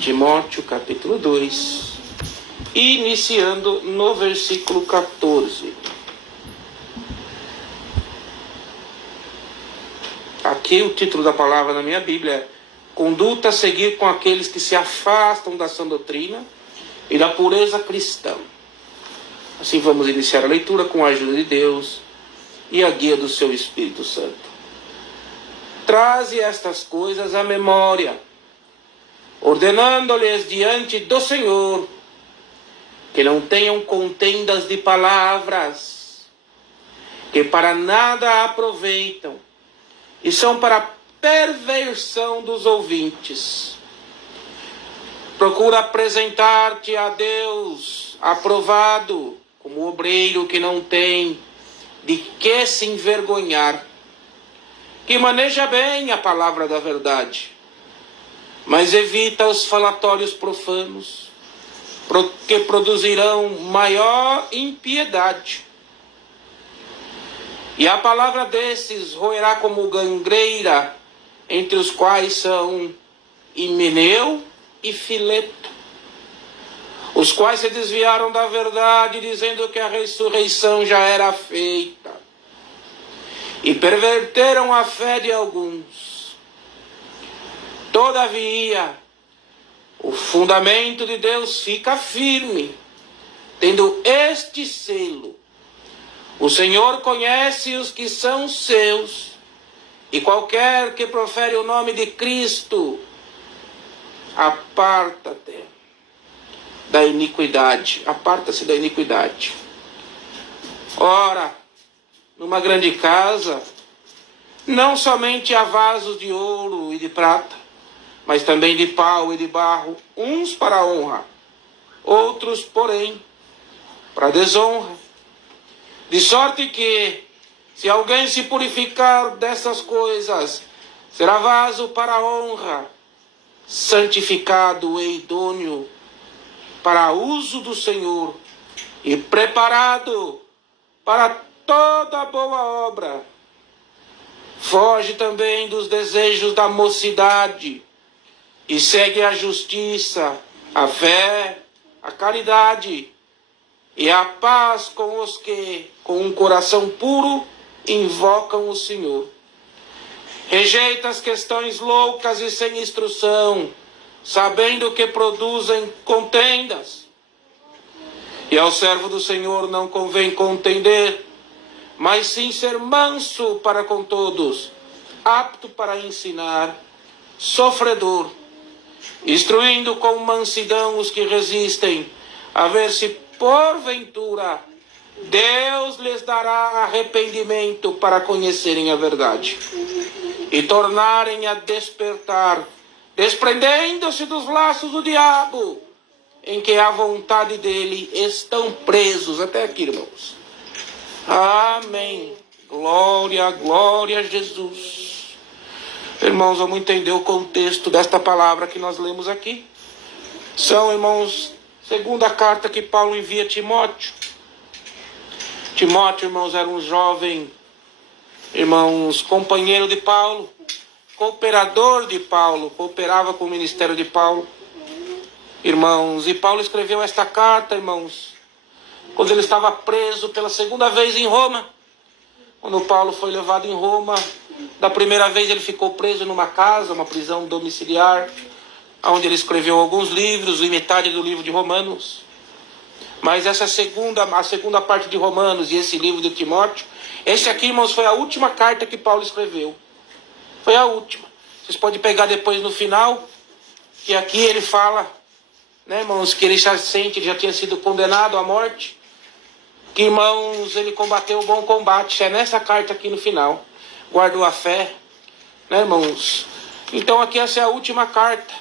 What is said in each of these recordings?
Timóteo, capítulo 2, iniciando no versículo 14. Aqui o título da palavra na minha Bíblia é Conduta a seguir com aqueles que se afastam da sã doutrina e da pureza cristã. Assim vamos iniciar a leitura com a ajuda de Deus e a guia do seu Espírito Santo. Traze estas coisas à memória, ordenando-lhes diante do Senhor, que não tenham contendas de palavras, que para nada aproveitam, e são para perversão dos ouvintes. Procura apresentar-te a Deus aprovado, como obreiro que não tem de que se envergonhar, que maneja bem a palavra da verdade, mas evita os falatórios profanos, que produzirão maior impiedade. E a palavra desses roerá como gangreira, entre os quais são Himeneu e Fileto, os quais se desviaram da verdade, dizendo que a ressurreição já era feita, e perverteram a fé de alguns. Todavia, o fundamento de Deus fica firme, tendo este selo: o Senhor conhece os que são seus, e qualquer que profere o nome de Cristo, aparta-te da iniquidade, aparta-se da iniquidade. Ora, numa grande casa, não somente há vasos de ouro e de prata, mas também de pau e de barro, uns para a honra, outros, porém, para a desonra. De sorte que, se alguém se purificar dessas coisas, será vaso para a honra, santificado e idôneo para uso do Senhor e preparado para toda boa obra. Foge também dos desejos da mocidade e segue a justiça, a fé, a caridade e a paz com os que, com um coração puro, invocam o Senhor. Rejeita as questões loucas e sem instrução, sabendo que produzem contendas. E ao servo do Senhor não convém contender, mas sim ser manso para com todos, apto para ensinar, sofredor, instruindo com mansidão os que resistem, a ver se porventura Deus lhes dará arrependimento para conhecerem a verdade e tornarem a despertar, desprendendo-se dos laços do diabo, em que a vontade dele estão presos. Até aqui, irmãos. Amém. Glória, glória a Jesus. Irmãos, vamos entender o contexto desta palavra que nós lemos aqui. São, irmãos, segunda carta que Paulo envia a Timóteo. Timóteo, irmãos, era um jovem, irmãos, companheiro de Paulo, cooperador de Paulo, cooperava com o ministério de Paulo. Irmãos, e Paulo escreveu esta carta, irmãos, quando ele estava preso pela segunda vez em Roma. Quando Paulo foi levado em Roma, da primeira vez ele ficou preso numa casa, uma prisão domiciliar, onde ele escreveu alguns livros, e metade do livro de Romanos. Mas a segunda parte de Romanos e esse livro de Timóteo, esse aqui, irmãos, foi a última carta que Paulo escreveu. Foi a última. Vocês podem pegar depois no final, que aqui ele fala, né, irmãos, que ele já sente, ele já tinha sido condenado à morte, que, irmãos, ele combateu o bom combate. É nessa carta aqui no final. Guardou a fé, né, irmãos? Então aqui essa é a última carta.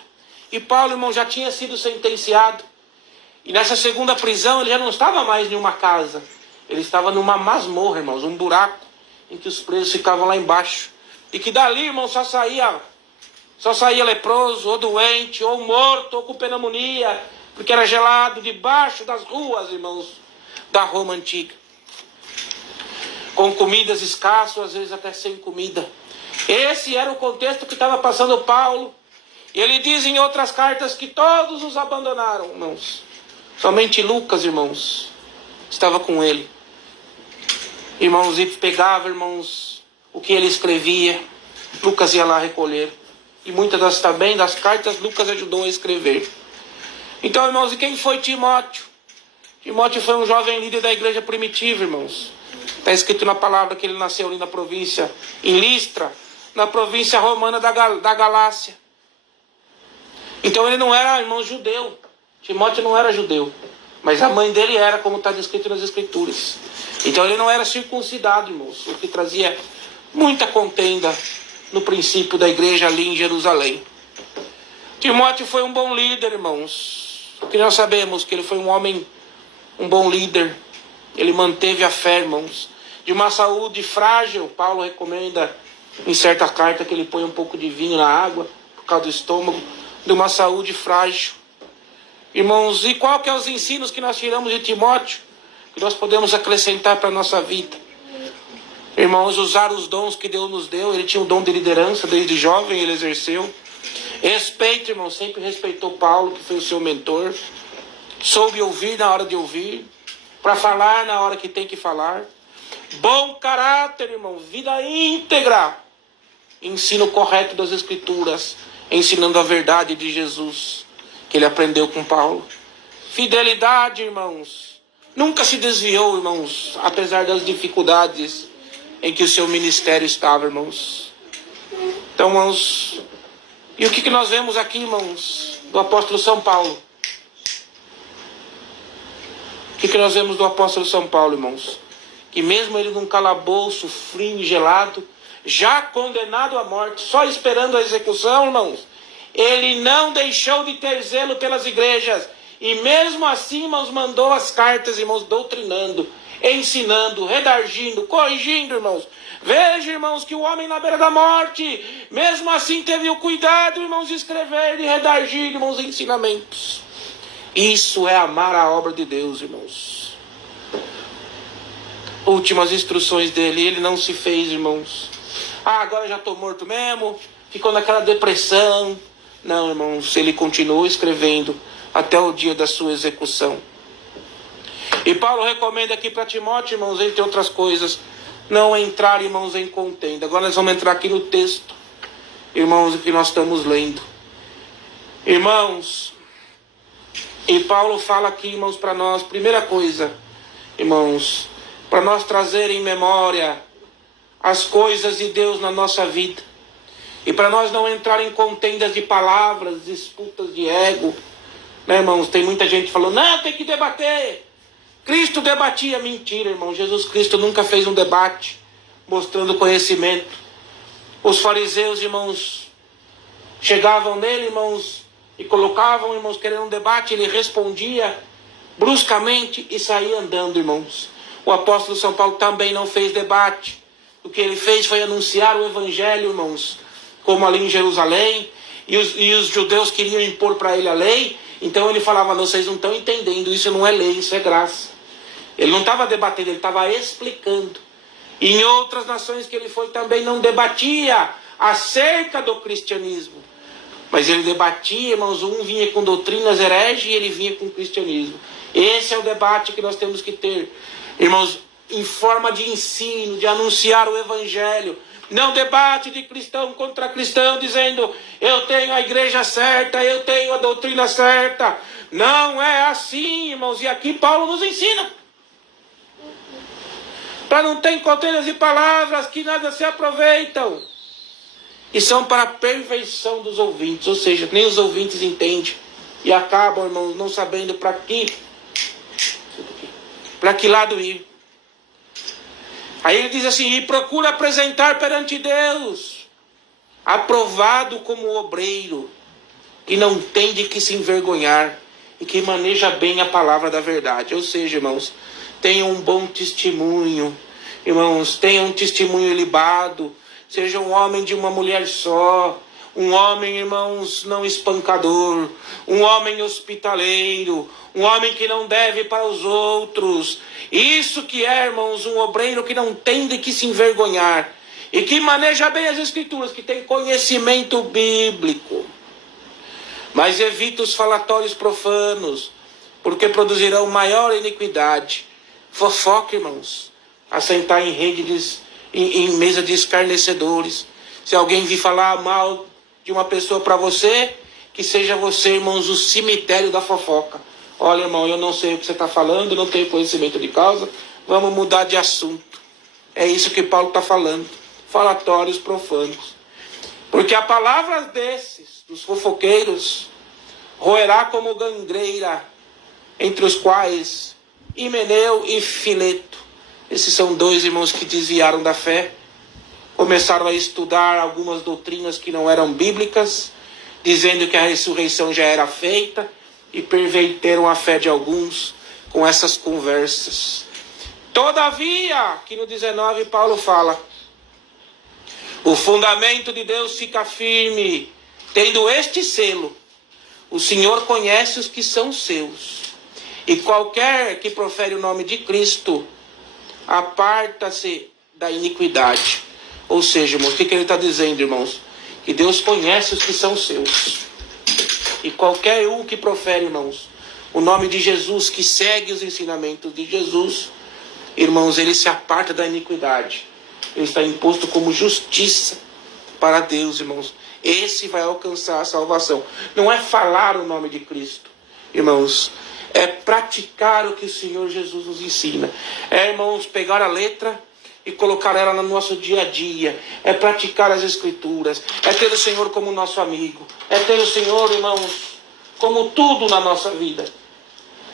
E Paulo, irmão, já tinha sido sentenciado. E nessa segunda prisão ele já não estava mais em uma casa. Ele estava numa masmorra, irmãos, um buraco em que os presos ficavam lá embaixo. E que dali, irmão, só saía leproso, ou doente, ou morto, ou com pneumonia, porque era gelado debaixo das ruas, irmãos, da Roma antiga. Com comidas escassas, às vezes até sem comida. Esse era o contexto que estava passando Paulo. E ele diz em outras cartas que todos os abandonaram, irmãos. Somente Lucas, irmãos, estava com ele. Irmãos, e pegava, irmãos, o que ele escrevia. Lucas ia lá recolher. E muitas das cartas Lucas ajudou a escrever. Então, irmãos, e quem foi Timóteo? Timóteo foi um jovem líder da igreja primitiva, irmãos. Está escrito na palavra que ele nasceu ali na província, em Listra, na província romana da Galácia. Então ele não era, irmão, judeu. Timóteo não era judeu. Mas a mãe dele era, como está descrito nas Escrituras. Então ele não era circuncidado, irmãos. O que trazia muita contenda no princípio da igreja ali em Jerusalém. Timóteo foi um bom líder, irmãos. Porque nós sabemos que ele foi um homem, um bom líder. Ele manteve a fé, irmãos. De uma saúde frágil, Paulo recomenda em certa carta que ele põe um pouco de vinho na água, por causa do estômago. De uma saúde frágil. Irmãos, e qual que é os ensinos que nós tiramos de Timóteo? Que nós podemos acrescentar para a nossa vida? Irmãos, usar os dons que Deus nos deu. Ele tinha o dom de liderança, desde jovem ele exerceu. Respeito, irmão, sempre respeitou Paulo, que foi o seu mentor. Soube ouvir na hora de ouvir, para falar na hora que tem que falar. Bom caráter, irmão, vida íntegra. Ensino correto das Escrituras, ensinando a verdade de Jesus, que ele aprendeu com Paulo. Fidelidade, irmãos. Nunca se desviou, irmãos, apesar das dificuldades em que o seu ministério estava, irmãos. Então, irmãos, e o que nós vemos aqui, irmãos, do apóstolo São Paulo? O que nós vemos do apóstolo São Paulo, irmãos? Que mesmo ele num calabouço frio e gelado, já condenado à morte, só esperando a execução, irmãos, ele não deixou de ter zelo pelas igrejas. E mesmo assim, irmãos, mandou as cartas, irmãos, doutrinando, ensinando, redargindo, corrigindo, irmãos. Veja, irmãos, que o homem na beira da morte, mesmo assim teve o cuidado, irmãos, de escrever e redargir, irmãos, ensinamentos. Isso é amar a obra de Deus, irmãos. Últimas instruções dele, ele não se fez, irmãos. Agora já estou morto mesmo, ficou naquela depressão. Não, irmãos, ele continuou escrevendo até o dia da sua execução. E Paulo recomenda aqui para Timóteo, irmãos, entre outras coisas, não entrar, irmãos, em contenda. Agora nós vamos entrar aqui no texto, irmãos, o que nós estamos lendo. Irmãos, e Paulo fala aqui, irmãos, para nós, primeira coisa, irmãos, para nós trazer em memória as coisas de Deus na nossa vida. E para nós não entrar em contendas de palavras, disputas de ego. Né, irmãos? Tem muita gente falando, não, tem que debater. Cristo debatia. Mentira, irmão. Jesus Cristo nunca fez um debate mostrando conhecimento. Os fariseus, irmãos, chegavam nele, irmãos, e colocavam, irmãos, querendo um debate. Ele respondia bruscamente e saía andando, irmãos. O apóstolo São Paulo também não fez debate. O que ele fez foi anunciar o evangelho, irmãos, como ali em Jerusalém, e os judeus queriam impor para ele a lei. Então ele falava, não, vocês não estão entendendo, isso não é lei, isso é graça. Ele não estava debatendo, ele estava explicando. E em outras nações que ele foi também não debatia acerca do cristianismo, mas ele debatia, irmãos, um vinha com doutrinas hereges e ele vinha com o cristianismo. Esse é o debate que nós temos que ter, irmãos, em forma de ensino, de anunciar o evangelho. Não debate de cristão contra cristão, dizendo, eu tenho a igreja certa, eu tenho a doutrina certa. Não é assim, irmãos, e aqui Paulo nos ensina. Para não ter contendas de palavras que nada se aproveitam. E são para a perfeição dos ouvintes, ou seja, nem os ouvintes entendem. E acabam, irmãos, não sabendo para que lado ir. Aí ele diz assim, e procura apresentar perante Deus, aprovado como obreiro, que não tem de que se envergonhar, e que maneja bem a palavra da verdade. Ou seja, irmãos, tenha um bom testemunho, irmãos, tenha um testemunho ilibado, seja um homem de uma mulher só, um homem, irmãos, não espancador, um homem hospitaleiro, um homem que não deve para os outros. Isso que é, irmãos, um obreiro que não tem de que se envergonhar e que maneja bem as Escrituras, que tem conhecimento bíblico. Mas evita os falatórios profanos, porque produzirão maior iniquidade. Fofoca, irmãos, assentar em em mesa de escarnecedores. Se alguém vir falar mal de uma pessoa para você, que seja você, irmãos, o cemitério da fofoca. Olha, irmão, eu não sei o que você está falando, não tenho conhecimento de causa, vamos mudar de assunto. É isso que Paulo está falando. Falatórios profanos. Porque a palavra desses, dos fofoqueiros, roerá como gangreira, entre os quais Himeneu e Fileto. Esses são dois irmãos que desviaram da fé, começaram a estudar algumas doutrinas que não eram bíblicas, dizendo que a ressurreição já era feita, e perverteram a fé de alguns com essas conversas. Todavia, aqui no 19 Paulo fala, o fundamento de Deus fica firme, tendo este selo: o Senhor conhece os que são seus, e qualquer que profere o nome de Cristo, aparta-se da iniquidade. Ou seja, irmãos, o que ele está dizendo, irmãos? Que Deus conhece os que são seus. E qualquer um que profere, irmãos, o nome de Jesus, que segue os ensinamentos de Jesus, irmãos, ele se aparta da iniquidade. Ele está imposto como justiça para Deus, irmãos. Esse vai alcançar a salvação. Não é falar o nome de Cristo, irmãos. É praticar o que o Senhor Jesus nos ensina. É, irmãos, pegar a letra e colocar ela no nosso dia a dia. É praticar as Escrituras. É ter o Senhor como nosso amigo. É ter o Senhor, irmãos, como tudo na nossa vida.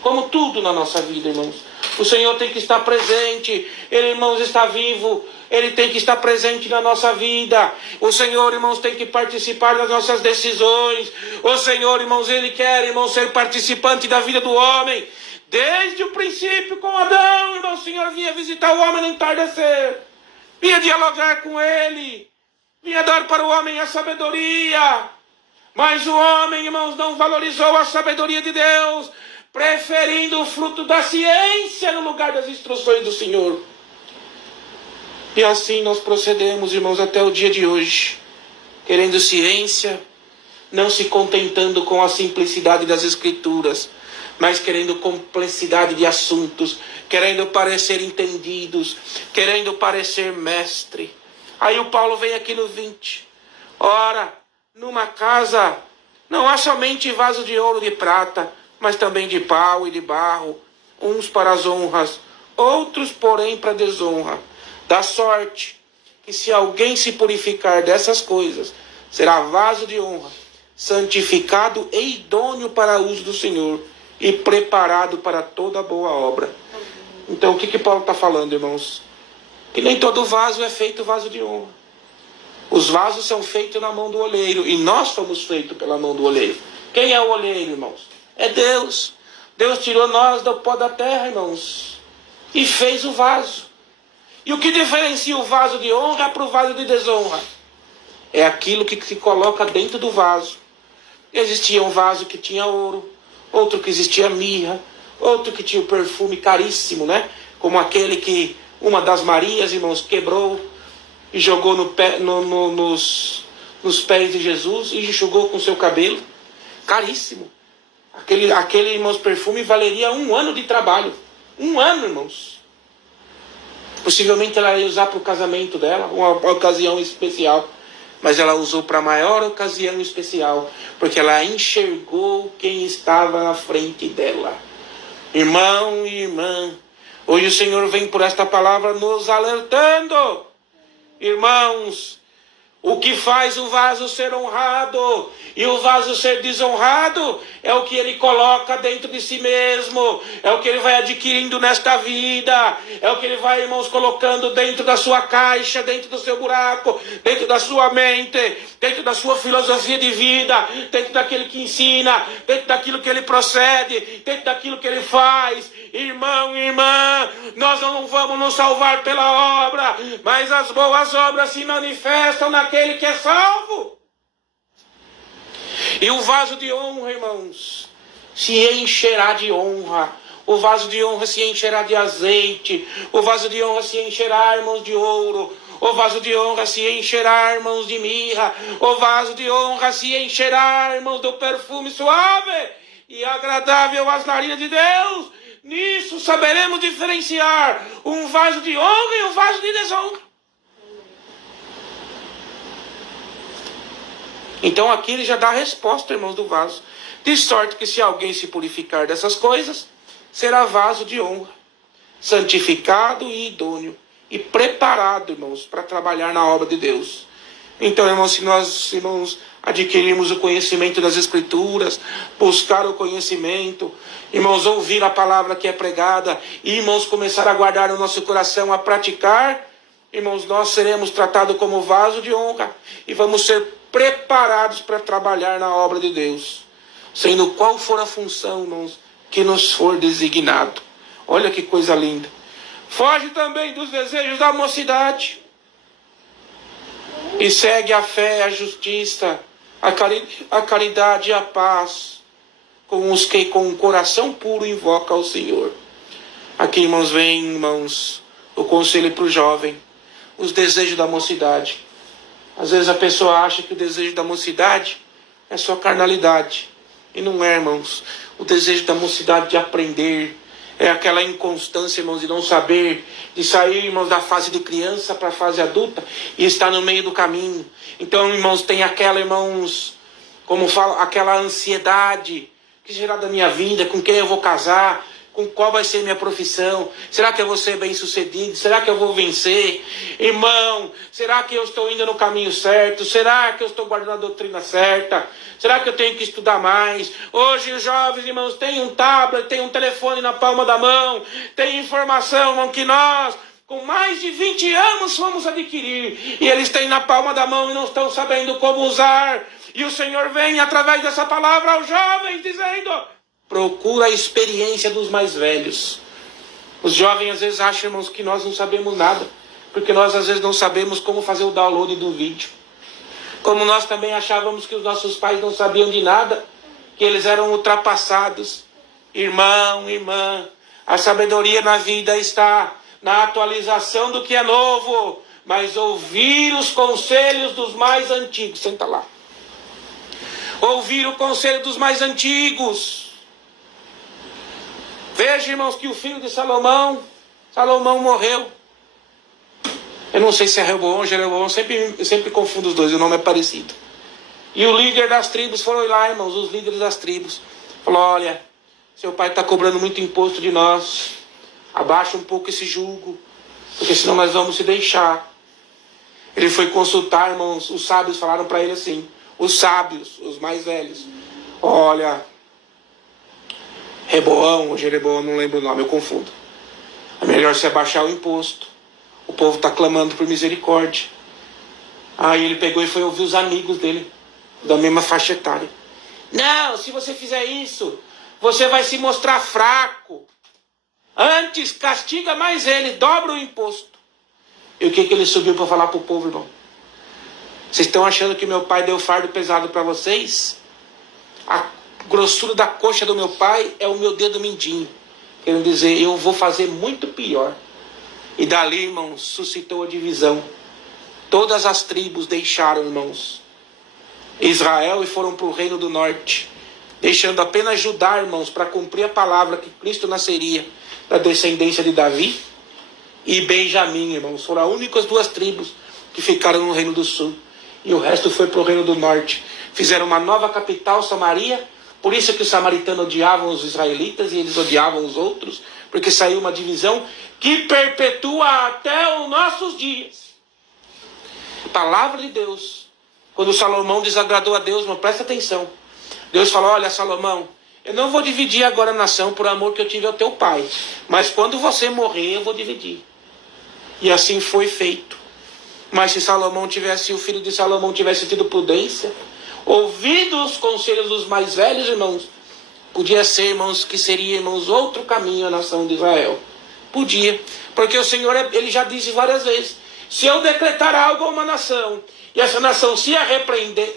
Como tudo na nossa vida, irmãos. O Senhor tem que estar presente. Ele, irmãos, está vivo. Ele tem que estar presente na nossa vida. O Senhor, irmãos, tem que participar das nossas decisões. O Senhor, irmãos, Ele quer, irmãos, ser participante da vida do homem. Desde o princípio com Adão, irmão, o Senhor vinha visitar o homem no entardecer. Vinha dialogar com ele. Vinha dar para o homem a sabedoria. Mas o homem, irmãos, não valorizou a sabedoria de Deus, preferindo o fruto da ciência no lugar das instruções do Senhor. E assim nós procedemos, irmãos, até o dia de hoje, querendo ciência, não se contentando com a simplicidade das Escrituras, mas querendo complexidade de assuntos, querendo parecer entendidos, querendo parecer mestre. Aí o Paulo vem aqui no 20. Ora, numa casa não há somente vaso de ouro e de prata, mas também de pau e de barro, uns para as honras, outros, porém, para a desonra. Da sorte que, se alguém se purificar dessas coisas, será vaso de honra, santificado e idôneo para o uso do Senhor, e preparado para toda boa obra. Então, o que Paulo está falando, irmãos? Que nem todo vaso é feito vaso de honra. Os vasos são feitos na mão do oleiro, e nós fomos feitos pela mão do oleiro. Quem é o oleiro, irmãos? É Deus. Deus tirou nós do pó da terra, irmãos, e fez o vaso. E o que diferencia o vaso de honra para o vaso de desonra? É aquilo que se coloca dentro do vaso. Existia um vaso que tinha ouro, outro que existia mirra, outro que tinha o perfume caríssimo, né? Como aquele que uma das Marias, irmãos, quebrou e jogou nos pés de Jesus e enxugou com seu cabelo. Caríssimo. Aquele, irmãos, perfume valeria 1 ano de trabalho. 1 ano, irmãos. Possivelmente ela ia usar para o casamento dela, uma ocasião especial. Mas ela usou para a maior ocasião especial, porque ela enxergou quem estava na frente dela. Irmão e irmã, hoje o Senhor vem por esta palavra nos alertando. Irmãos, o que faz o vaso ser honrado e o vaso ser desonrado é o que ele coloca dentro de si mesmo, é o que ele vai adquirindo nesta vida, é o que ele vai, irmãos, colocando dentro da sua caixa, dentro do seu buraco, dentro da sua mente, dentro da sua filosofia de vida, dentro daquilo que ensina, dentro daquilo que ele procede, dentro daquilo que ele faz. Irmão e irmã, nós não vamos nos salvar pela obra, mas as boas obras se manifestam naquele que é salvo. E o vaso de honra, irmãos, se encherá de honra. O vaso de honra se encherá de azeite. O vaso de honra se encherá, irmãos, de ouro. O vaso de honra se encherá, irmãos, de mirra. O vaso de honra se encherá, irmãos, do perfume suave e agradável às narinas de Deus. Nisso saberemos diferenciar um vaso de honra e um vaso de desonra. Então aqui ele já dá a resposta, irmãos, do vaso. De sorte que se alguém se purificar dessas coisas, será vaso de honra, santificado e idôneo, e preparado, irmãos, para trabalhar na obra de Deus. Então, irmãos, se nós, irmãos, adquirirmos o conhecimento das Escrituras, buscar o conhecimento, irmãos, ouvir a palavra que é pregada, e, irmãos, começar a guardar no nosso coração, a praticar, irmãos, nós seremos tratados como vaso de honra, e vamos ser preparados para trabalhar na obra de Deus, sendo qual for a função, irmãos, que nos for designado. Olha que coisa linda. Foge também dos desejos da mocidade e segue a fé, a justiça, a caridade e a paz com os que com o coração puro invocam ao Senhor. Aqui, irmãos, vem, irmãos, o conselho para o jovem, os desejos da mocidade. Às vezes a pessoa acha que o desejo da mocidade é só carnalidade. E não é, irmãos. O desejo da mocidade de aprender é aquela inconstância, irmãos, de não saber, de sair, irmãos, da fase de criança para a fase adulta e estar no meio do caminho. Então, irmãos, tem aquela, irmãos, como fala, aquela ansiedade que será da minha vida, com quem eu vou casar, com qual vai ser minha profissão, será que eu vou ser bem sucedido, será que eu vou vencer, irmão, será que eu estou indo no caminho certo, será que eu estou guardando a doutrina certa, será que eu tenho que estudar mais? Hoje os jovens, irmãos, têm um tablet, têm um telefone na palma da mão, tem informação, irmão, que nós com mais de 20 anos fomos adquirir, e eles têm na palma da mão e não estão sabendo como usar, e o Senhor vem através dessa palavra aos jovens dizendo: procura a experiência dos mais velhos. Os jovens às vezes acham, irmãos, que nós não sabemos nada, porque nós às vezes não sabemos como fazer o download do vídeo. Como nós também achávamos que os nossos pais não sabiam de nada, que eles eram ultrapassados. Irmão, irmã, a sabedoria na vida está na atualização do que é novo, mas ouvir os conselhos dos mais antigos. Senta lá. Ouvir o conselho dos mais antigos. Veja, irmãos, que o filho de Salomão morreu. Eu não sei se é Rehoboão ou Jeroboão, eu sempre confundo os dois, o nome é parecido. E o líder das tribos foi lá, irmãos, os líderes das tribos. Falou: olha, seu pai está cobrando muito imposto de nós, abaixa um pouco esse jugo, porque senão nós vamos se deixar. Ele foi consultar, irmãos, os sábios falaram para ele assim, os sábios, os mais velhos: olha, Reboão ou Jeroboão, não lembro o nome, eu confundo. É melhor você abaixar o imposto. O povo está clamando por misericórdia. Aí ele pegou e foi ouvir os amigos dele, da mesma faixa etária. Não, se você fizer isso, você vai se mostrar fraco. Antes, castiga mais ele, dobra o imposto. E o que ele subiu para falar para o povo, irmão? Vocês estão achando que meu pai deu fardo pesado para vocês? A grossura da coxa do meu pai é o meu dedo mindinho. Querendo dizer, eu vou fazer muito pior. E dali, irmãos, suscitou a divisão. Todas as tribos deixaram, irmãos, Israel e foram para o reino do norte, deixando apenas Judá, irmãos, para cumprir a palavra que Cristo nasceria da descendência de Davi, e Benjamim, irmãos. Foram as únicas duas tribos que ficaram no reino do sul. E o resto foi para o reino do norte. Fizeram uma nova capital, Samaria. Por isso que os samaritanos odiavam os israelitas e eles odiavam os outros, porque saiu uma divisão que perpetua até os nossos dias. Palavra de Deus. Quando Salomão desagradou a Deus, mas presta atenção. Deus falou: olha, Salomão, eu não vou dividir agora a nação por amor que eu tive ao teu pai, mas quando você morrer eu vou dividir. E assim foi feito. Mas se o filho de Salomão tivesse tido prudência, ouvido os conselhos dos mais velhos, irmãos, podia ser, irmãos, que seria, irmãos, outro caminho a nação de Israel. Podia, porque o Senhor, ele já disse várias vezes: se eu decretar algo a uma nação, e essa nação se arrepender,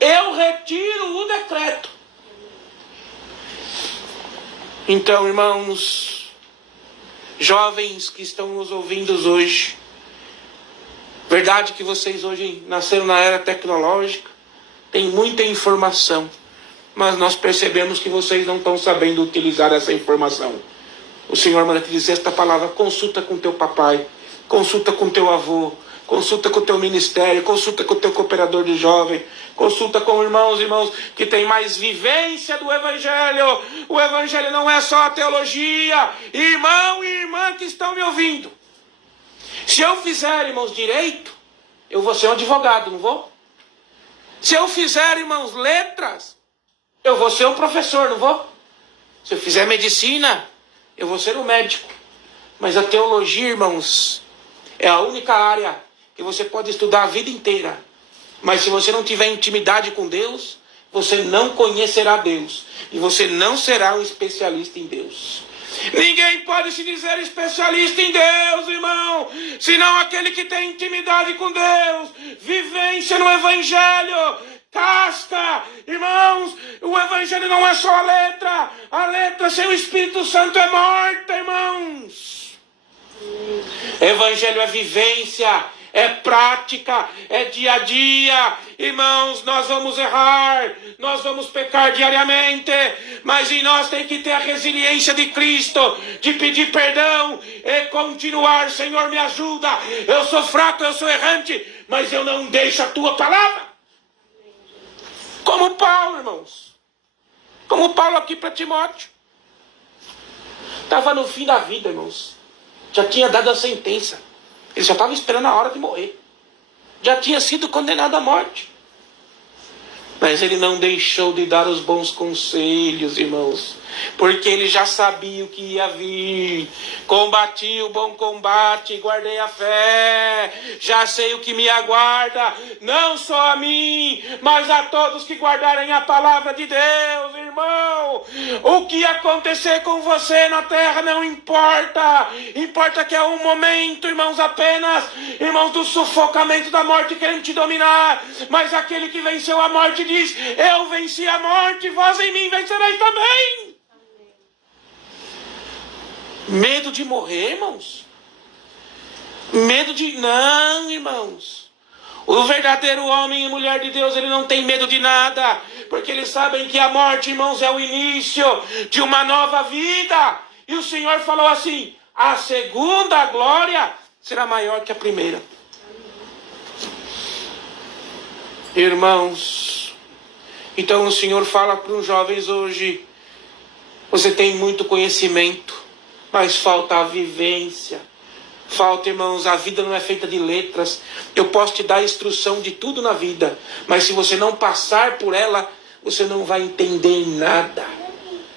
eu retiro o decreto. Então, irmãos, jovens que estão nos ouvindo hoje, Verdade que vocês hoje nasceram na era tecnológica, tem muita informação, mas nós percebemos que vocês não estão sabendo utilizar essa informação. O Senhor manda te dizer esta palavra: consulta com teu papai, consulta com teu avô, consulta com o teu ministério, consulta com o teu cooperador de jovem, consulta com irmãos que têm mais vivência do Evangelho. O Evangelho não é só a teologia. Irmão e irmã que estão me ouvindo, se eu fizer, irmãos, direito, eu vou ser um advogado, não vou? Se eu fizer, irmãos, letras, eu vou ser um professor, não vou? Se eu fizer medicina, eu vou ser um médico. Mas a teologia, irmãos, é a única área que você pode estudar a vida inteira. Mas se você não tiver intimidade com Deus, você não conhecerá Deus. E você não será um especialista em Deus. Ninguém pode se dizer especialista em Deus, irmão, senão aquele que tem intimidade com Deus, vivência no Evangelho, casca. Irmãos, o Evangelho não é só a letra sem o Espírito Santo é morta, irmãos. Evangelho é vivência, é prática, é dia a dia. Irmãos, nós vamos errar, nós vamos pecar diariamente, mas em nós tem que ter a resiliência de Cristo, de pedir perdão e continuar. Senhor, me ajuda, eu sou fraco, eu sou errante, mas eu não deixo a tua palavra. Como Paulo, irmãos, como Paulo aqui para Timóteo, estava no fim da vida, irmãos, já tinha dado a sentença. Ele já estava esperando a hora de morrer. Já tinha sido condenado à morte. Mas ele não deixou de dar os bons conselhos, irmãos. Porque ele já sabia o que ia vir. Combati o bom combate, guardei a fé. Já sei o que me aguarda. Não só a mim, mas a todos que guardarem a palavra de Deus, irmão. O que acontecer com você na terra não importa. Importa que é um momento, irmãos, apenas. Irmãos, do sufocamento da morte querendo te dominar. Mas aquele que venceu a morte diz: eu venci a morte, vós em mim vencereis também. Medo de morrer, irmãos? Medo de... Não, irmãos. O verdadeiro homem e mulher de Deus, ele não tem medo de nada, porque eles sabem que a morte, irmãos, é o início de uma nova vida. E o Senhor falou assim: a segunda glória será maior que a primeira. Irmãos, então o Senhor fala para os jovens hoje: você tem muito conhecimento, mas falta a vivência. Falta, irmãos, a vida não é feita de letras. Eu posso te dar a instrução de tudo na vida, mas se você não passar por ela, você não vai entender nada.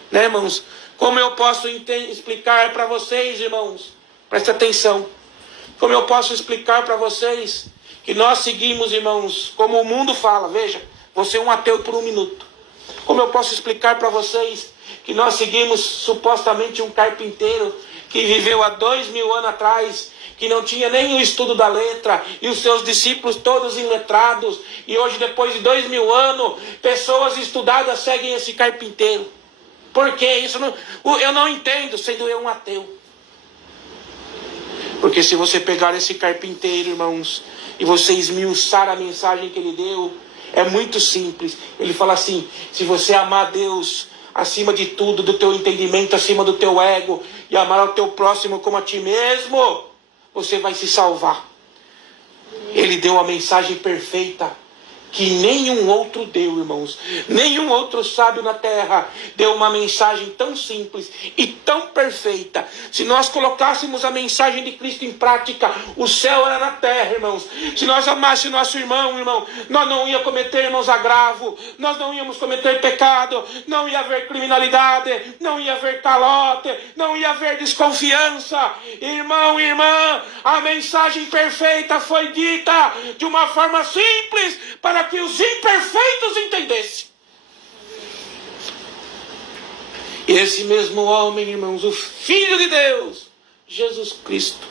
Né, irmãos? Como eu posso explicar para vocês, irmãos? Preste atenção. Como eu posso explicar para vocês que nós seguimos, irmãos, como o mundo fala? Veja, você é um ateu por um minuto. Como eu posso explicar para vocês que nós seguimos supostamente um carpinteiro que viveu há 2000 anos atrás, que não tinha nem o estudo da letra, e os seus discípulos todos iletrados, e hoje, depois de 2000 anos, pessoas estudadas seguem esse carpinteiro? Por quê? Isso não, eu não entendo, sendo eu um ateu. Porque se você pegar esse carpinteiro, irmãos, e você esmiuçar a mensagem que ele deu, é muito simples. Ele fala assim: se você amar Deus acima de tudo, do teu entendimento, acima do teu ego, e amar ao teu próximo como a ti mesmo, você vai se salvar. Ele deu a mensagem perfeita, que nenhum outro deu, irmãos. Nenhum outro sábio na terra deu uma mensagem tão simples e tão perfeita. Se nós colocássemos a mensagem de Cristo em prática, o céu era na terra, irmãos. Se nós amássemos nosso irmão, nós não íamos cometer, irmãos, agravo, nós não íamos cometer pecado, não ia haver criminalidade, não ia haver calote, não ia haver desconfiança. Irmão e irmã, a mensagem perfeita foi dita de uma forma simples para que os imperfeitos entendessem. E esse mesmo homem, irmãos, o Filho de Deus, Jesus Cristo,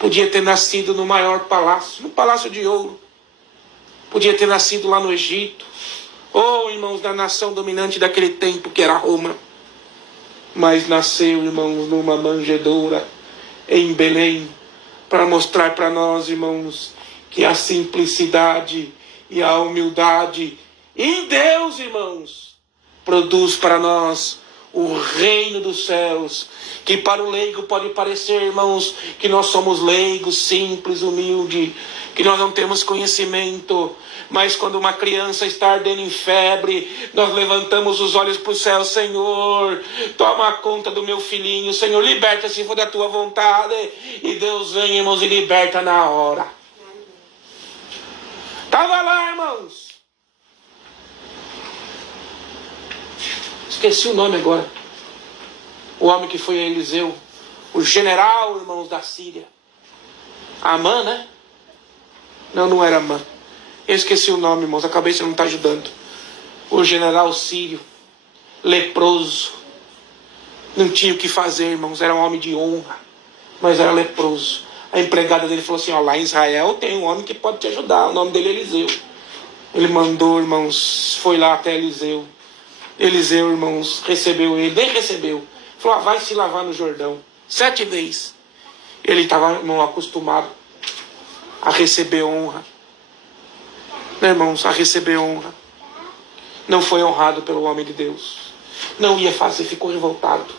podia ter nascido no maior palácio, no palácio de ouro. Podia ter nascido lá no Egito, ou, irmãos, na nação dominante daquele tempo, que era Roma. Mas nasceu, irmãos, numa manjedoura em Belém, para mostrar para nós, irmãos, que a simplicidade e a humildade em Deus, irmãos, produz para nós o reino dos céus, que para o leigo pode parecer, irmãos, que nós somos leigos, simples, humilde, que nós não temos conhecimento, mas quando uma criança está ardendo em febre, nós levantamos os olhos para o céu: Senhor, toma conta do meu filhinho, Senhor, liberta se for da tua vontade, e Deus vem, irmãos, e liberta na hora. Estava lá, irmãos, esqueci o nome agora, o homem que foi a Eliseu, o general, irmãos, da Síria, Amã, né? Não era Amã. Eu esqueci o nome, irmãos, a cabeça não está ajudando. O general sírio, leproso, não tinha o que fazer, irmãos, era um homem de honra, mas era leproso. A empregada dele falou assim: ó, lá em Israel tem um homem que pode te ajudar, o nome dele é Eliseu. Ele mandou, irmãos, foi lá até Eliseu. Eliseu, irmãos, recebeu ele, nem recebeu. Falou: vai se lavar no Jordão 7 vezes. Ele estava, irmão, acostumado a receber honra. Irmãos, a receber honra. Não foi honrado pelo homem de Deus. Não ia fazer, ficou revoltado.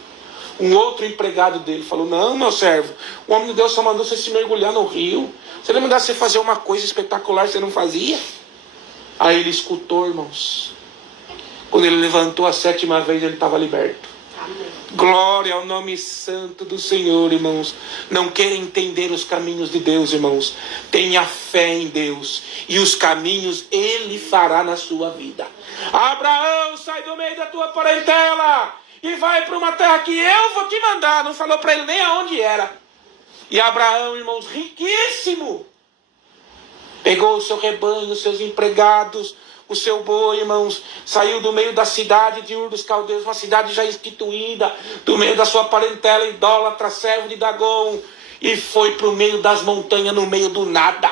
Um outro empregado dele falou: não, meu servo, o homem de Deus só mandou você se mergulhar no rio. Se ele mandasse você fazer uma coisa espetacular, você não fazia? Aí ele escutou, irmãos. Quando ele levantou a 7ª vez, ele estava liberto. Amém. Glória ao nome santo do Senhor, irmãos. Não queira entender os caminhos de Deus, irmãos. Tenha fé em Deus, e os caminhos Ele fará na sua vida. Abraão, sai do meio da tua parentela e vai para uma terra que eu vou te mandar. Não falou para ele nem aonde era. E Abraão, irmãos, riquíssimo, pegou o seu rebanho, os seus empregados, o seu boi, irmãos, saiu do meio da cidade de Ur dos Caldeus, uma cidade já instituída, do meio da sua parentela idólatra, servo de Dagom, e foi para o meio das montanhas, no meio do nada.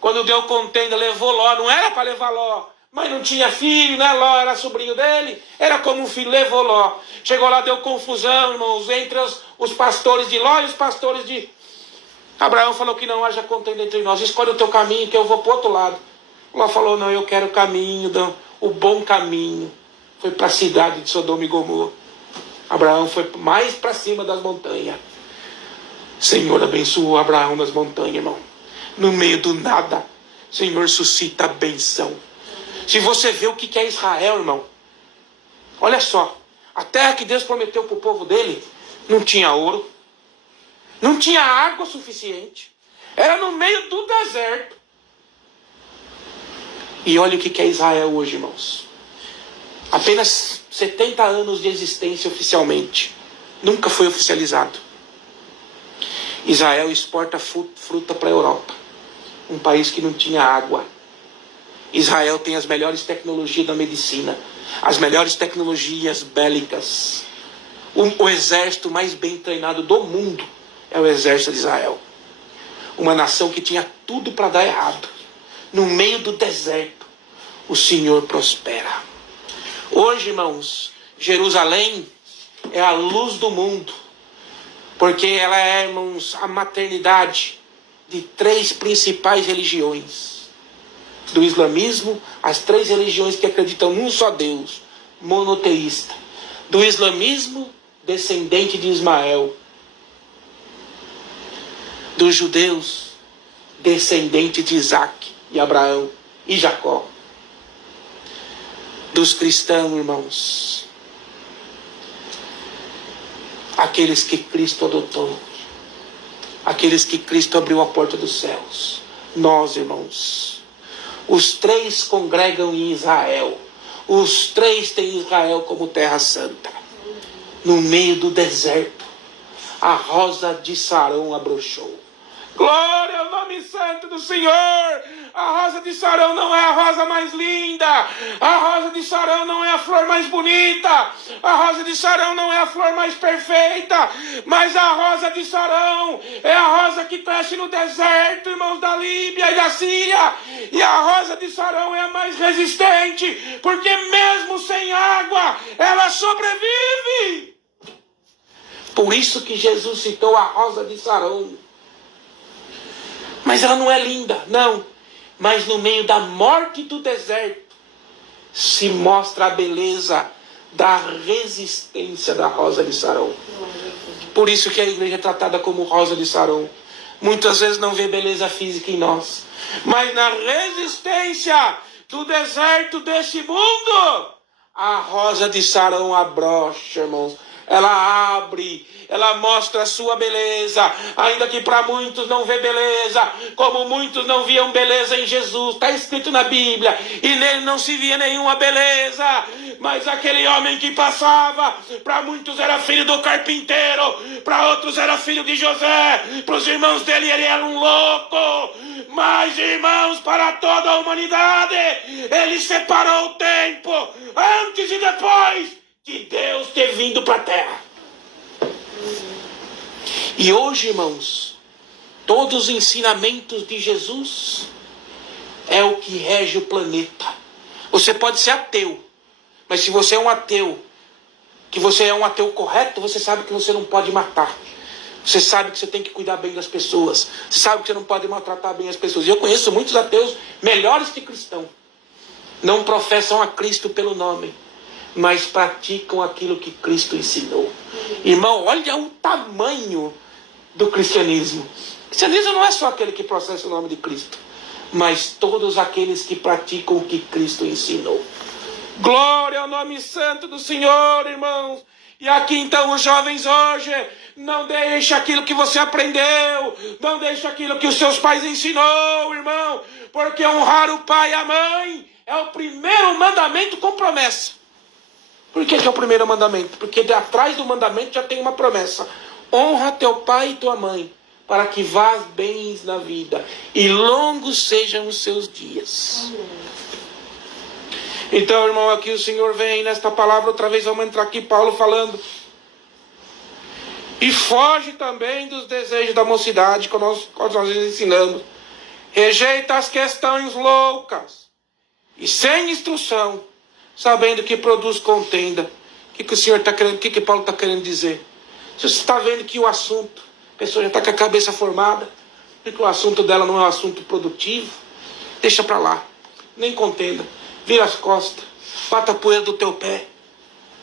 Quando deu contenda, levou Ló. Não era para levar Ló, mas não tinha filho, né? Ló era sobrinho dele, era como um filho, levou Ló. Chegou lá, deu confusão, irmãos, entre os pastores de Ló e os pastores de Abraão. Falou que não haja contenda entre nós, escolhe o teu caminho que eu vou para o outro lado. Ló falou: não, eu quero o caminho, o bom caminho. Foi para a cidade de Sodoma e Gomorra. Abraão foi mais para cima das montanhas. Senhor abençoou Abraão nas montanhas, irmão. No meio do nada, Senhor suscita a benção. Se você vê o que é Israel, irmão, olha só, a terra que Deus prometeu para o povo dele, não tinha ouro, não tinha água suficiente, era no meio do deserto. E olha o que é Israel hoje, irmãos. Apenas 70 anos de existência oficialmente. Nunca foi oficializado. Israel exporta fruta para a Europa. Um país que não tinha água. Israel tem as melhores tecnologias da medicina. As melhores tecnologias bélicas. O exército mais bem treinado do mundo é o exército de Israel. Uma nação que tinha tudo para dar errado. No meio do deserto, o Senhor prospera. Hoje, irmãos, Jerusalém é a luz do mundo, porque ela é, irmãos, a maternidade de 3 principais religiões. Do islamismo, as 3 religiões que acreditam num só Deus, monoteísta. Do islamismo, descendente de Ismael. Dos judeus, descendente de Isaac e Abraão e Jacó. Dos cristãos, irmãos, aqueles que Cristo adotou, aqueles que Cristo abriu a porta dos céus. Nós, irmãos, os 3 congregam em Israel, os 3 têm Israel como terra santa. No meio do deserto, a rosa de Sarão abrochou. Glória ao nome santo do Senhor. A rosa de Sarão não é a rosa mais linda. A rosa de Sarão não é a flor mais bonita. A rosa de Sarão não é a flor mais perfeita. Mas a rosa de Sarão é a rosa que cresce no deserto, irmãos, da Líbia e da Síria. E a rosa de Sarão é a mais resistente, porque mesmo sem água, ela sobrevive. Por isso que Jesus citou a rosa de Sarão. Mas ela não é linda, não. Mas no meio da morte do deserto, se mostra a beleza da resistência da Rosa de Saron. Por isso que a igreja é tratada como Rosa de Saron. Muitas vezes não vê beleza física em nós, mas na resistência do deserto desse mundo, a Rosa de Saron abrocha, irmãos. Ela abre, ela mostra a sua beleza, ainda que para muitos não vê beleza, como muitos não viam beleza em Jesus, está escrito na Bíblia, e nele não se via nenhuma beleza, mas aquele homem que passava, para muitos era filho do carpinteiro, para outros era filho de José, para os irmãos dele ele era um louco, mas irmãos, para toda a humanidade, ele separou o tempo, antes e depois, de Deus ter vindo para a terra. E hoje, irmãos, todos os ensinamentos de Jesus é o que rege o planeta. Você pode ser ateu, mas se você é um ateu, que você é um ateu correto, você sabe que você não pode matar. Você sabe que você tem que cuidar bem das pessoas. Você sabe que você não pode maltratar bem as pessoas. E eu conheço muitos ateus melhores que cristãos. Não professam a Cristo pelo nome, mas praticam aquilo que Cristo ensinou. Irmão, olha o tamanho do cristianismo. O cristianismo não é só aquele que processa o nome de Cristo, mas todos aqueles que praticam o que Cristo ensinou. Glória ao nome santo do Senhor, irmãos. E aqui então os jovens hoje, não deixe aquilo que você aprendeu, não deixe aquilo que os seus pais ensinou, irmão, porque honrar o pai e a mãe é o primeiro mandamento com promessa. Por que é o primeiro mandamento? Porque de atrás do mandamento já tem uma promessa. Honra teu pai e tua mãe, para que vás bens na vida, e longos sejam os seus dias. Então, irmão, aqui o Senhor vem nesta palavra, outra vez vamos entrar aqui, Paulo falando. E foge também dos desejos da mocidade, que nós ensinamos. Rejeita as questões loucas, e sem instrução, sabendo que produz contenda. O que o Senhor está querendo, o que Paulo está querendo dizer? Se você está vendo que o assunto, a pessoa já está com a cabeça formada, e que o assunto dela não é um assunto produtivo, deixa para lá, nem contenda, vira as costas, bata a poeira do teu pé.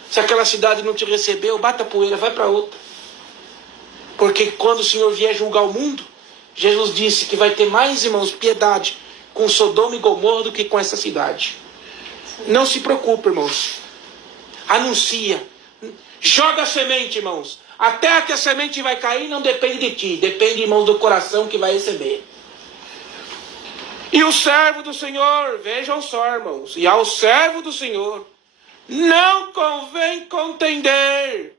Se aquela cidade não te recebeu, bata a poeira, vai para outra. Porque quando o Senhor vier julgar o mundo, Jesus disse que vai ter mais, irmãos, piedade com Sodoma e Gomorra do que com essa cidade. Não se preocupe, irmãos. Anuncia. Joga a semente, irmãos. Até que a semente vai cair não depende de ti. Depende, irmãos, do coração que vai receber. E o servo do Senhor, vejam só, irmãos. E ao servo do Senhor não convém contender.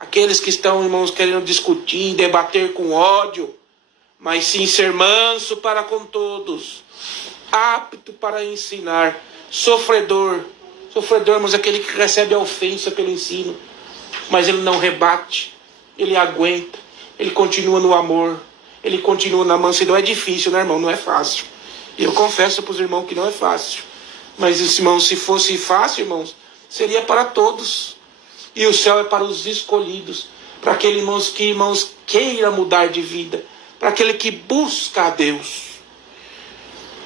Aqueles que estão, irmãos, querendo discutir, debater com ódio, mas sim ser manso para com todos, apto para ensinar, sofredor, irmãos, aquele que recebe a ofensa pelo ensino, mas ele não rebate, ele aguenta, ele continua no amor, ele continua na mansidão. É difícil, né, irmão? Não é fácil. E eu confesso para os irmãos que não é fácil. Mas, irmãos, se fosse fácil, irmãos, seria para todos. E o céu é para os escolhidos, para aqueles irmãos que, irmãos, queira mudar de vida, para aquele que busca a Deus,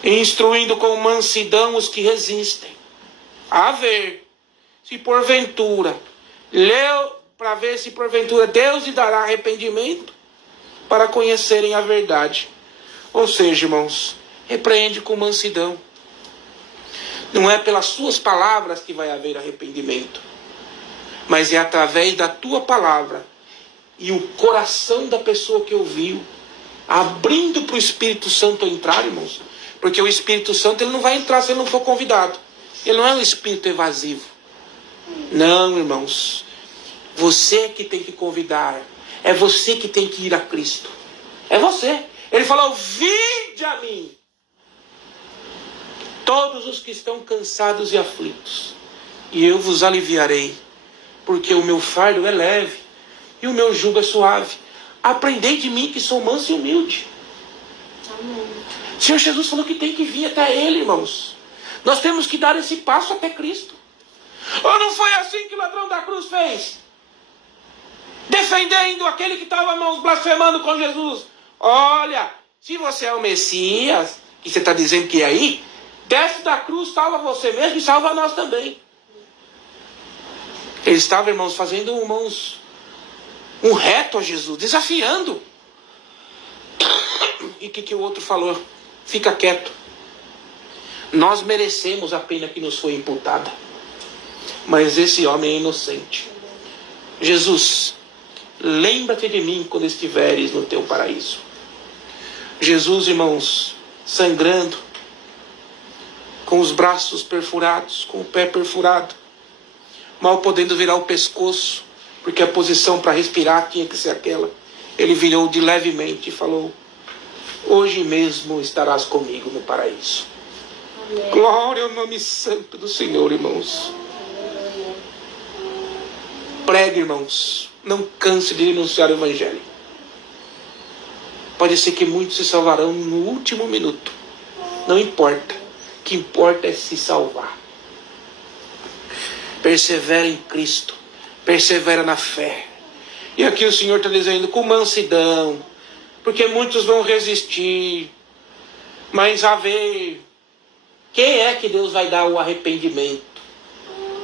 instruindo com mansidão os que resistem, a ver se porventura, para ver se porventura Deus lhe dará arrependimento, para conhecerem a verdade. Ou seja, irmãos, repreende com mansidão. Não é pelas suas palavras que vai haver arrependimento, mas é através da tua palavra e o coração da pessoa que ouviu, abrindo para o Espírito Santo entrar, irmãos. Porque o Espírito Santo ele não vai entrar se ele não for convidado. Ele não é um espírito evasivo. Não, irmãos. Você que tem que convidar. É você que tem que ir a Cristo. É você. Ele falou, vinde a mim, todos os que estão cansados e aflitos, e eu vos aliviarei, porque o meu fardo é leve e o meu jugo é suave. Aprendei de mim que sou manso e humilde. Amém. O Senhor Jesus falou que tem que vir até Ele, irmãos. Nós temos que dar esse passo até Cristo. Ou não foi assim que o ladrão da cruz fez? Defendendo aquele que estava, irmãos, blasfemando com Jesus. Olha, Se você é o Messias, que você está dizendo que é aí, desce da cruz, salva você mesmo e salva nós também. Ele estava, irmãos, fazendo, irmãos, um reto a Jesus, desafiando. E o que o outro falou? Fica quieto. Nós merecemos a pena que nos foi imputada. Mas esse homem é inocente. Jesus, lembra-te de mim quando estiveres no teu paraíso. Jesus, irmãos, sangrando, com os braços perfurados, com o pé perfurado, mal podendo virar o pescoço, porque a posição para respirar tinha que ser aquela. Ele virou de levemente e falou: hoje mesmo estarás comigo no paraíso. Amém. Glória ao nome santo do Senhor, irmãos. Pregue, irmãos. Não canse de denunciar o Evangelho. Pode ser que muitos se salvarão no último minuto. Não importa. O que importa é se salvar. Persevera em Cristo. Persevera na fé. E aqui o Senhor está dizendo com mansidão. Porque muitos vão resistir. Mas a ver, quem é que Deus vai dar o arrependimento?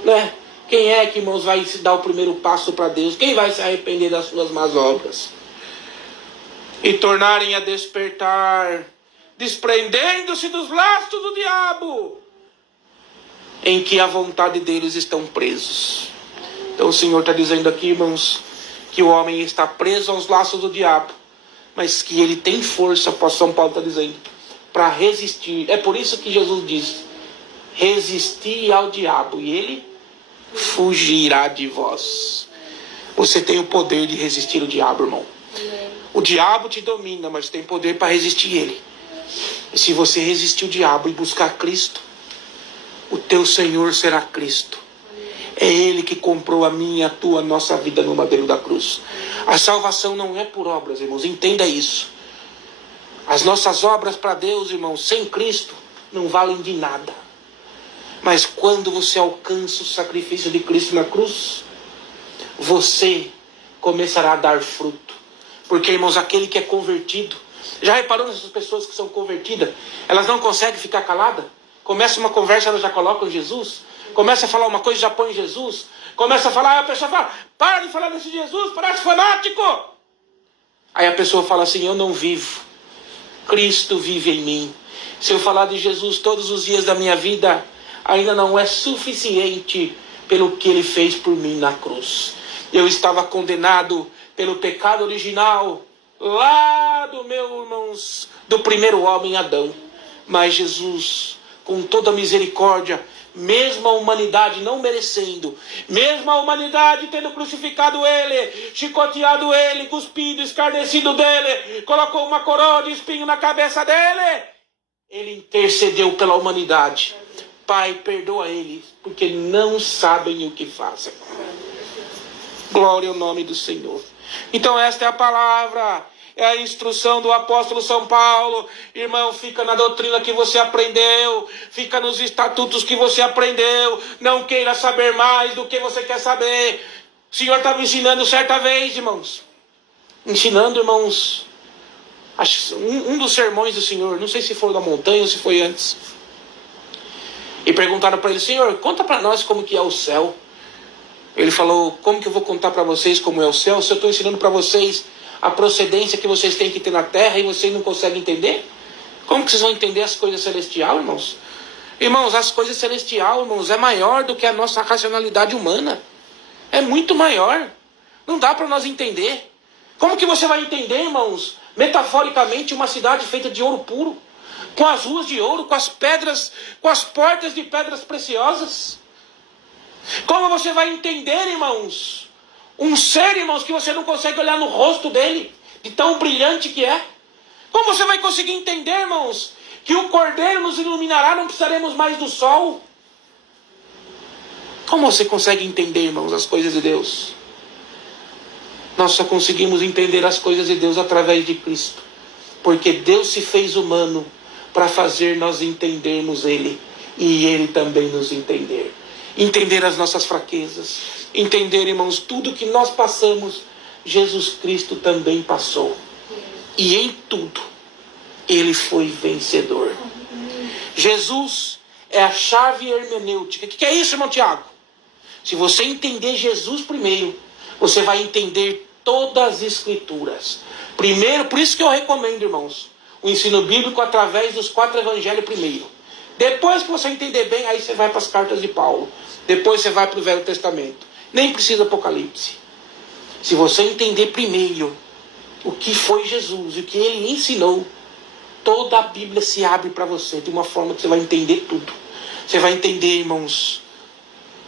Né? Quem é que, irmãos, vai se dar o primeiro passo para Deus? Quem vai se arrepender das suas más obras? E tornarem a despertar, desprendendo-se dos laços do diabo, em que a vontade deles estão presos. Então o Senhor está dizendo aqui, irmãos, que o homem está preso aos laços do diabo, mas que ele tem força, o apóstolo São Paulo está dizendo, para resistir. É por isso que Jesus diz: resistir ao diabo e ele fugirá de vós. Você tem o poder de resistir o diabo, irmão. O diabo te domina, mas tem poder para resistir ele. E se você resistir o diabo e buscar Cristo, o teu Senhor será Cristo. É Ele que comprou a minha, a tua, a nossa vida no madeiro da cruz. A salvação não é por obras, irmãos. Entenda isso. As nossas obras para Deus, irmãos, sem Cristo, não valem de nada. Mas quando você alcança o sacrifício de Cristo na cruz, você começará a dar fruto. Porque, irmãos, aquele que é convertido, já reparou nessas pessoas que são convertidas? Elas não conseguem ficar caladas? Começa uma conversa, elas já colocam Jesus. Começa a falar uma coisa, já põe Jesus. Começa a falar, aí a pessoa fala: para de falar desse Jesus, parece fanático. Aí a pessoa fala assim: eu não vivo, Cristo vive em mim. Se eu falar de Jesus todos os dias da minha vida, ainda não é suficiente pelo que Ele fez por mim na cruz. Eu estava condenado pelo pecado original, lá do meu, irmãos, do primeiro homem Adão. Mas Jesus, com toda a misericórdia, mesmo a humanidade não merecendo, mesmo a humanidade tendo crucificado Ele, chicoteado Ele, cuspido, escarnecido dele, colocou uma coroa de espinho na cabeça dele, Ele intercedeu pela humanidade. Pai, perdoa eles, porque não sabem o que fazem. Glória ao nome do Senhor. Então esta é a palavra, é a instrução do apóstolo São Paulo. Irmão, fica na doutrina que você aprendeu, fica nos estatutos que você aprendeu, não queira saber mais do que você quer saber. O Senhor estava ensinando certa vez, irmãos, irmãos, um dos sermões do Senhor, não sei se foi da montanha ou se foi antes, e perguntaram para ele: Senhor, conta para nós como que é o céu. Ele falou: como que eu vou contar para vocês como é o céu, se eu estou ensinando para vocês a procedência que vocês têm que ter na terra e vocês não conseguem entender? Como que vocês vão entender as coisas celestiais, irmãos? Irmãos, as coisas celestiais, irmãos, é maior do que a nossa racionalidade humana. É muito maior. Não dá para nós entender. Como que você vai entender, irmãos, metaforicamente, uma cidade feita de ouro puro, com as ruas de ouro, com as pedras, com as portas de pedras preciosas? Como você vai entender, irmãos, um ser, irmãos, que você não consegue olhar no rosto dele, de tão brilhante que é? Como você vai conseguir entender, irmãos, que o Cordeiro nos iluminará, não precisaremos mais do sol? Como você consegue entender, irmãos, as coisas de Deus? Nós só conseguimos entender as coisas de Deus através de Cristo, porque Deus se fez humano para fazer nós entendermos Ele, e Ele também nos entender. Entender as nossas fraquezas, entender, irmãos, tudo que nós passamos, Jesus Cristo também passou. E em tudo, ele foi vencedor. Jesus é a chave hermenêutica. O que é isso, irmão Tiago? Se você entender Jesus primeiro, você vai entender todas as escrituras. Primeiro, por isso que eu recomendo, irmãos, o ensino bíblico através dos 4 evangelhos primeiro. Depois que você entender bem, aí você vai para as cartas de Paulo. Depois você vai para o Velho Testamento. Nem precisa Apocalipse. Se você entender primeiro o que foi Jesus e o que ele ensinou, toda a Bíblia se abre para você de uma forma que você vai entender tudo. Você vai entender, irmãos,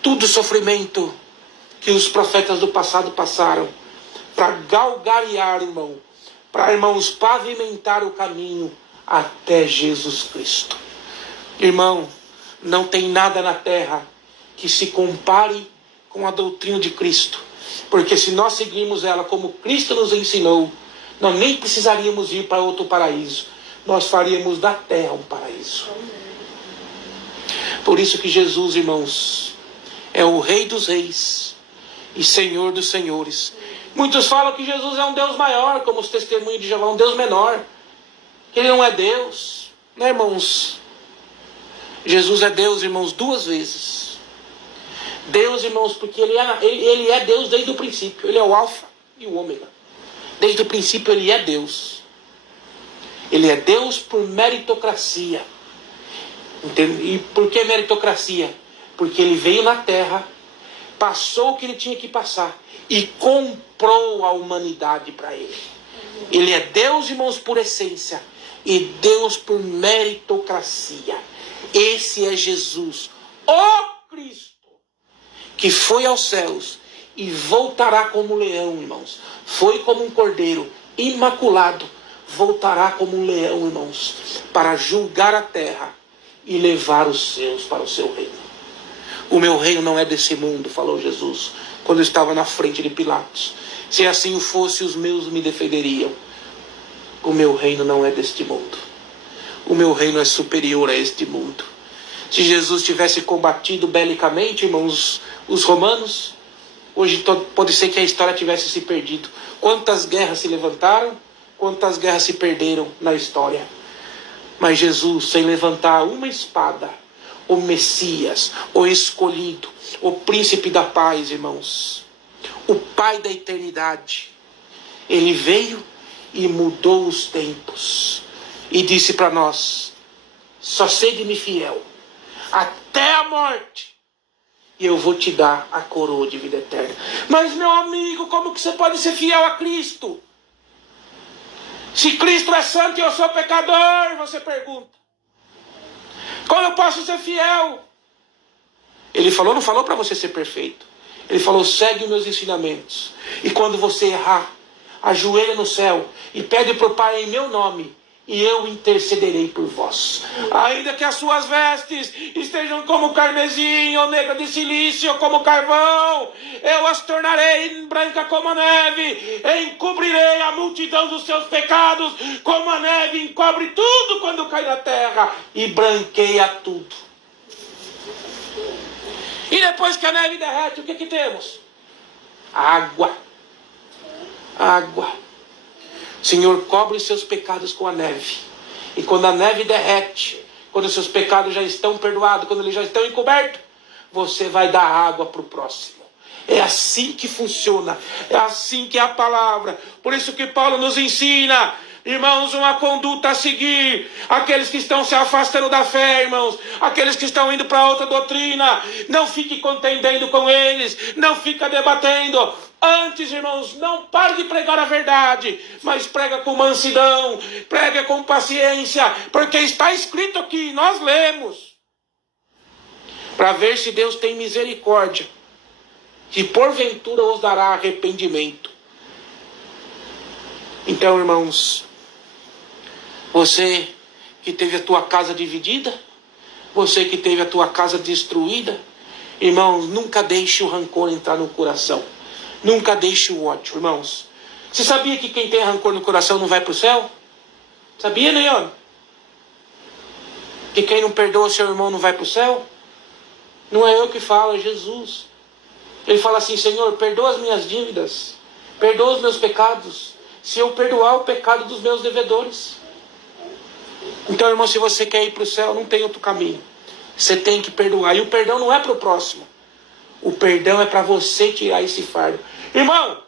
todo o sofrimento que os profetas do passado passaram para galgarear, irmão, para, irmãos, pavimentar o caminho até Jesus Cristo. Irmão, não tem nada na terra que se compare com a doutrina de Cristo, porque se nós seguirmos ela como Cristo nos ensinou, nós nem precisaríamos ir para outro paraíso, nós faríamos da terra um paraíso. Por isso que Jesus, irmãos, é o Rei dos Reis e Senhor dos Senhores. Muitos falam que Jesus é um Deus maior, como os testemunhos de Jeová, um Deus menor, que ele não é Deus, né, irmãos? Jesus é Deus, irmãos, 2 vezes. Deus, irmãos, porque ele é Deus desde o princípio. Ele é o alfa e o ômega. Desde o princípio ele é Deus. Ele é Deus por meritocracia. Entende? E por que meritocracia? Porque ele veio na terra, passou o que ele tinha que passar e comprou a humanidade para ele. Ele é Deus, irmãos, por essência e Deus por meritocracia. Esse é Jesus, o Cristo, que foi aos céus e voltará como leão, irmãos. Foi como um cordeiro imaculado, voltará como um leão, irmãos, para julgar a terra e levar os seus para o seu reino. O meu reino não é desse mundo, falou Jesus, quando estava na frente de Pilatos. Se assim fosse, os meus me defenderiam. O meu reino não é deste mundo. O meu reino é superior a este mundo. Se Jesus tivesse combatido belicamente, irmãos, os romanos, hoje pode ser que a história tivesse se perdido. Quantas guerras se levantaram, quantas guerras se perderam na história. Mas Jesus, sem levantar uma espada, o Messias, o escolhido, o príncipe da paz, irmãos, o Pai da eternidade, ele veio e mudou os tempos e disse para nós: só sede-me fiel até a morte e eu vou te dar a coroa de vida eterna. Mas, meu amigo, como que você pode ser fiel a Cristo? Se Cristo é santo e eu sou pecador, você pergunta. Como eu posso ser fiel? Ele falou, não falou para você ser perfeito. Ele falou: segue os meus ensinamentos. E quando você errar, ajoelha no céu e pede para o Pai em meu nome, e eu intercederei por vós. Ainda que as suas vestes estejam como carmesim, ou negra de silício, ou como carvão, eu as tornarei branca como a neve. Encobrirei a multidão dos seus pecados, como a neve encobre tudo quando cai na terra, e branqueia tudo. E depois que a neve derrete, o que temos? Água. Água. Senhor, cobre os seus pecados com a neve. E quando a neve derrete, quando os seus pecados já estão perdoados, quando eles já estão encobertos, você vai dar água para o próximo. É assim que funciona. É assim que é a palavra. Por isso que Paulo nos ensina, irmãos, uma conduta a seguir. Aqueles que estão se afastando da fé, irmãos, aqueles que estão indo para outra doutrina, não fique contendendo com eles, não fica debatendo. Antes, irmãos, não pare de pregar a verdade, mas prega com mansidão, prega com paciência, porque está escrito aqui, nós lemos, para ver se Deus tem misericórdia, que porventura os dará arrependimento. Então, irmãos, você que teve a tua casa dividida, você que teve a tua casa destruída, irmãos, nunca deixe o rancor entrar no coração. Nunca deixe o ódio, irmãos. Você sabia que quem tem rancor no coração não vai para o céu? Sabia, Neon? Que quem não perdoa seu irmão não vai para o céu? Não é eu que falo, é Jesus. Ele fala assim: Senhor, perdoa as minhas dívidas, perdoa os meus pecados, se eu perdoar o pecado dos meus devedores. Então, irmão, se você quer ir para o céu, não tem outro caminho. Você tem que perdoar. E o perdão não é para o próximo. O perdão é para você tirar esse fardo. Irmão,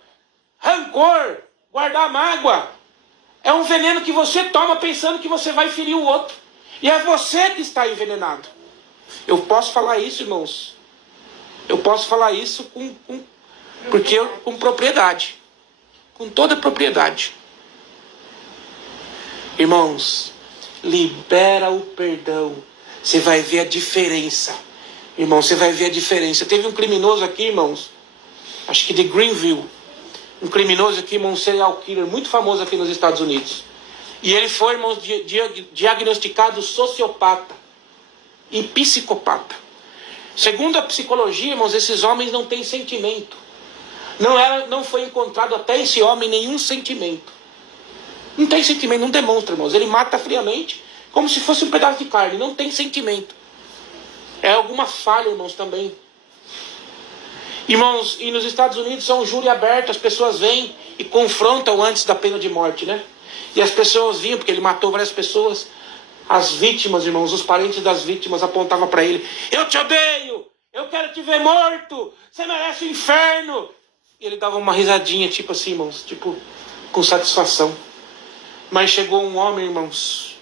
rancor, guardar mágoa, é um veneno que você toma pensando que você vai ferir o outro. E é você que está envenenado. Eu posso falar isso, irmãos. Eu posso falar isso com propriedade. Com toda propriedade. Irmãos, libera o perdão. Você vai ver a diferença. Irmão, você vai ver a diferença. Teve um criminoso aqui, irmãos, acho que de Greenville. Um criminoso aqui, irmão, um serial killer muito famoso aqui nos Estados Unidos. E ele foi, irmãos, diagnosticado sociopata e psicopata. Segundo a psicologia, irmãos, esses homens não têm sentimento. Não foi encontrado até esse homem nenhum sentimento. Não tem sentimento, não demonstra, irmãos. Ele mata friamente, como se fosse um pedaço de carne. Não tem sentimento. É alguma falha, irmãos, também. Irmãos, e nos Estados Unidos é um júri aberto. As pessoas vêm e confrontam antes da pena de morte, né? E as pessoas vinham, porque ele matou várias pessoas. As vítimas, irmãos, os parentes das vítimas apontavam para ele: eu te odeio, eu quero te ver morto, você merece o inferno. E ele dava uma risadinha, tipo assim, irmãos, tipo, com satisfação. Mas chegou um homem, irmãos,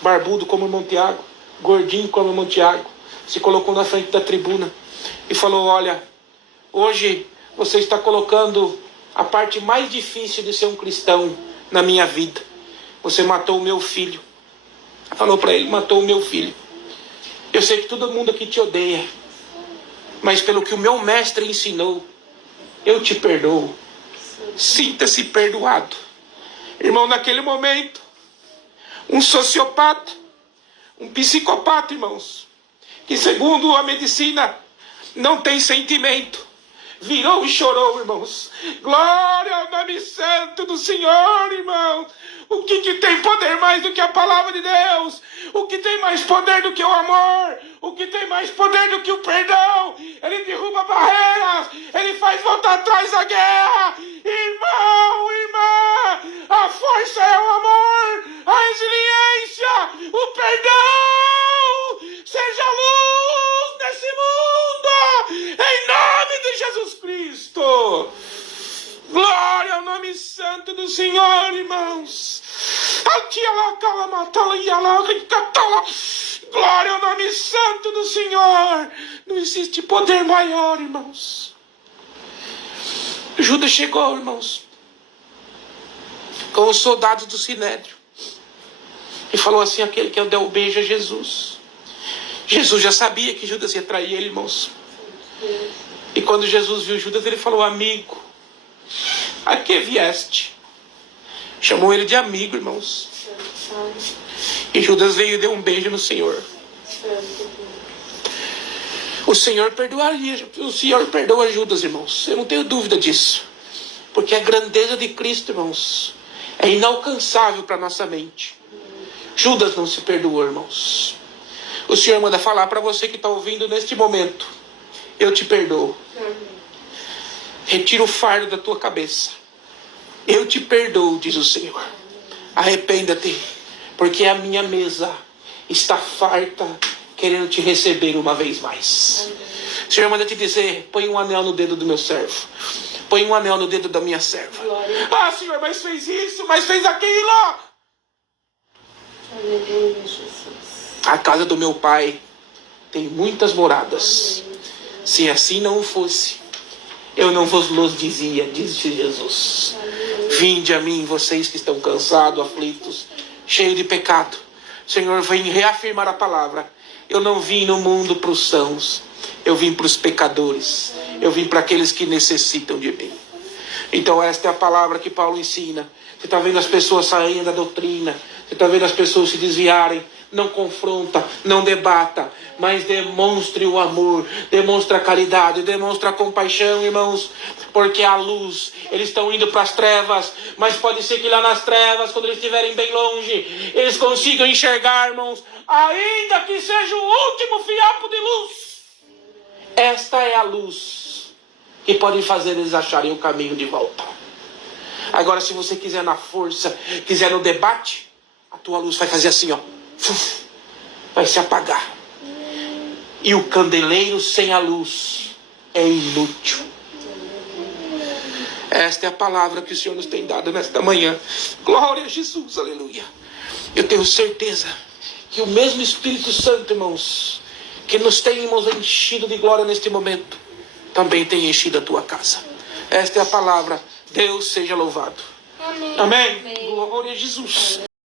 barbudo como o irmão Tiago, gordinho como o irmão Tiago, se colocou na frente da tribuna e falou: olha, hoje você está colocando a parte mais difícil de ser um cristão na minha vida. Você matou o meu filho. Falou para ele: matou o meu filho. Eu sei que todo mundo aqui te odeia, mas pelo que o meu mestre ensinou, eu te perdoo. Sinta-se perdoado. Irmão, naquele momento, um sociopata, um psicopata, irmãos, que segundo a medicina não tem sentimento, virou e chorou, irmãos. Glória ao nome santo do Senhor, irmão. O que tem poder mais do que a palavra de Deus? O que tem mais poder do que o amor? O que tem mais poder do que o perdão? Ele derruba barreiras. Ele faz voltar atrás a guerra. Irmão, irmã, a força é o amor, a resiliência, o perdão. Seja luz nesse mundo, em nome de Jesus Cristo. Glória ao nome santo do Senhor, irmãos. Glória ao nome santo do Senhor. Não existe poder maior, irmãos. Judas chegou, irmãos, com os soldados do Sinédrio, e falou assim: aquele que deu o beijo a Jesus. Jesus já sabia que Judas ia trair ele, irmãos. E quando Jesus viu Judas, ele falou: amigo, a que vieste? Chamou ele de amigo, irmãos. E Judas veio e deu um beijo no Senhor. O Senhor perdoaria. O Senhor perdoa Judas, irmãos. Eu não tenho dúvida disso. Porque a grandeza de Cristo, irmãos, é inalcançável para nossa mente. Judas não se perdoou, irmãos. O Senhor manda falar para você que está ouvindo neste momento: eu te perdoo. Retira o fardo da tua cabeça. Eu te perdoo, diz o Senhor. Arrependa-te, porque a minha mesa está farta, querendo te receber uma vez mais. O Senhor manda te dizer: põe um anel no dedo do meu servo. Põe um anel no dedo da minha serva. Ah, Senhor, mas fez isso, mas fez aquilo. Aleluia, Jesus. A casa do meu pai tem muitas moradas. Se assim não fosse, eu não vos dizia, diz Jesus. Vinde a mim, vocês que estão cansados, aflitos, cheios de pecado. Senhor, vem reafirmar a palavra. Eu não vim no mundo para os sãos, eu vim para os pecadores. Eu vim para aqueles que necessitam de mim. Então esta é a palavra que Paulo ensina. Você está vendo as pessoas saindo da doutrina, você está vendo as pessoas se desviarem. Não confronta, não debata, mas demonstre o amor, demonstre a caridade, demonstre a compaixão, irmãos, porque a luz, eles estão indo para as trevas, mas pode ser que lá nas trevas, quando eles estiverem bem longe, eles consigam enxergar, irmãos, ainda que seja o último fiapo de luz. Esta é a luz que pode fazer eles acharem o caminho de volta. Agora, se você quiser na força, quiser no debate, a tua luz vai fazer assim, ó. Vai se apagar. E o candeleiro sem a luz é inútil. Esta é a palavra que o Senhor nos tem dado nesta manhã. Glória a Jesus, aleluia. Eu tenho certeza que o mesmo Espírito Santo, irmãos, que nos tem, irmãos, enchido de glória neste momento, também tem enchido a tua casa. Esta é a palavra. Deus seja louvado. Amém. Amém. Glória a Jesus.